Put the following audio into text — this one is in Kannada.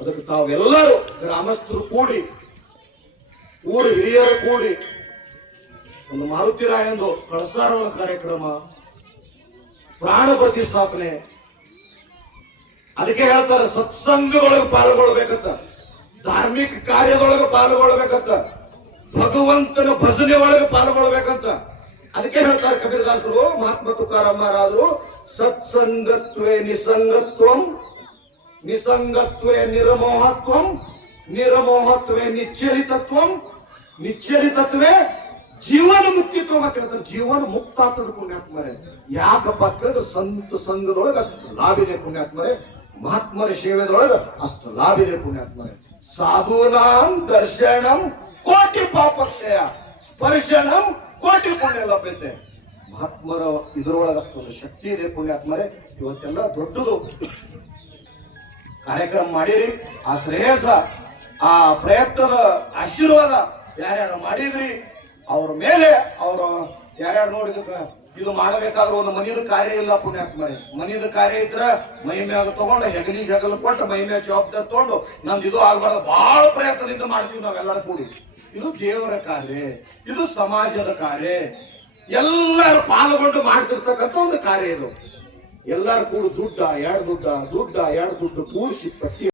ಅದಕ್ಕೆ ತಾವೆಲ್ಲರೂ ಗ್ರಾಮಸ್ಥರು ಕೂಡಿ, ಊರು ಹಿರಿಯರು ಕೂಡಿ ಒಂದು ಮಾರುತಿರಾಯಂದು ಕಳಸಾರೋಹಣ ಕಾರ್ಯಕ್ರಮ, ಪ್ರಾಣ ಪ್ರತಿಷ್ಠಾಪನೆ. ಅದಕ್ಕೆ ಹೇಳ್ತಾರೆ ಸತ್ಸಂಗದೊಳಗೆ ಪಾಲ್ಗೊಳ್ಬೇಕಂತ, ಧಾರ್ಮಿಕ ಕಾರ್ಯದೊಳಗೆ ಪಾಲ್ಗೊಳ್ಬೇಕಂತ, ಭಗವಂತನ ಭಜನೆ ಒಳಗೆ ಪಾಲ್ಗೊಳ್ಬೇಕಂತ. ಅದಕ್ಕೆ ಹೇಳ್ತಾರೆ ಕಬೀರದಾಸರು, ಮಹಾತ್ಮ ತುಕಾರಾಮರಾದರು, ಸತ್ಸಂಗತ್ವೇ ನಿಸಂಗತ್ವಂ, ನಿಸಂಗತ್ವೇ ನಿರಮೋಹತ್ವಂ, ನಿರಮೋಹತ್ವೇ ನಿಶ್ಚರಿತತ್ವಂ, ನಿಶ್ಚರಿತತ್ವೇ ಜೀವನ ಮುಕ್ತಿತ್ವ ಅಂತ ಹೇಳ್ತಾರೆ. ಜೀವನ ಮುಕ್ತ ಆಗ್ತದೆ ಪುಣ್ಯಾತ್ಮರೇ. ಯಾಕಪ್ಪ ಕೇಳಿದ್ರೆ ಸಂತ ಸಂಘದೊಳಗೆ ಅಷ್ಟು ಲಾಭ ಇದೆ ಪುಣ್ಯಾತ್ಮರೇ, ಮಹಾತ್ಮರ ಸೇವೆದೊಳಗೆ ಅಷ್ಟು ಲಾಭ ಇದೆ ಪುಣ್ಯಾತ್ಮರೇ. ಸಾಧೂನಾಂ ದರ್ಶನಂ ಕೋಟಿ ಪಾಪಕ್ಷಯ, ಸ್ಪರ್ಶನಂ ಕೋಟಿ ಪುಣ್ಯ ಲಭ್ಯತೆ. ಮಹಾತ್ಮರ ಇದರೊಳಗೆ ಅಷ್ಟೊಂದು ಶಕ್ತಿ ಇದೆ ಪುಣ್ಯಾತ್ಮರೇ. ಇವತ್ತೆಲ್ಲ ದೊಡ್ಡದು ಕಾರ್ಯಕ್ರಮ ಮಾಡಿರಿ. ಆ ಶ್ರೇಯಸ, ಆ ಪ್ರಯತ್ನದ ಆಶೀರ್ವಾದ ಯಾರ್ಯಾರು ಮಾಡಿದ್ರಿ ಅವ್ರ ಮೇಲೆ ಅವರು ಯಾರ್ಯಾರು ನೋಡಿದಕ್ಕ ಇದು ಮಾಡಬೇಕಾದ್ರೂ ಒಂದು ಮನೆಯದ ಕಾರ್ಯ ಇಲ್ಲ ಪುಣ್ಯಾತ್ಮರೇ. ಮನೆಯದ ಕಾರ್ಯ ಇದ್ರ ಮೈ ಮ್ಯಾಗ ತಗೊಂಡು ಹೆಗಲು ಕೊಟ್ಟು ಮೈ ಮ್ಯಾಗ ಜವಾಬ್ದಾರಿ ತಗೊಂಡು ನಮ್ದು ಇದು ಆಗ್ಬಾರ್ದು ಬಹಳ ಪ್ರಯತ್ನದಿಂದ ಮಾಡ್ತೀವಿ ನಾವೆಲ್ಲರೂ ಕೂಡಿ. ಇದು ದೇವರ ಕಾರ್ಯ, ಇದು ಸಮಾಜದ ಕಾರ್ಯ, ಎಲ್ಲರೂ ಪಾಲ್ಗೊಂಡು ಮಾಡ್ತಿರ್ತಕ್ಕಂಥ ಒಂದು ಕಾರ್ಯ ಇದು. ಎಲ್ಲರೂ ಕೂಡ ದುಡ್ಡ ಎರಡು ದುಡ್ಡು ಕೂಡಿಸಿ ಪಟ್ಟಿ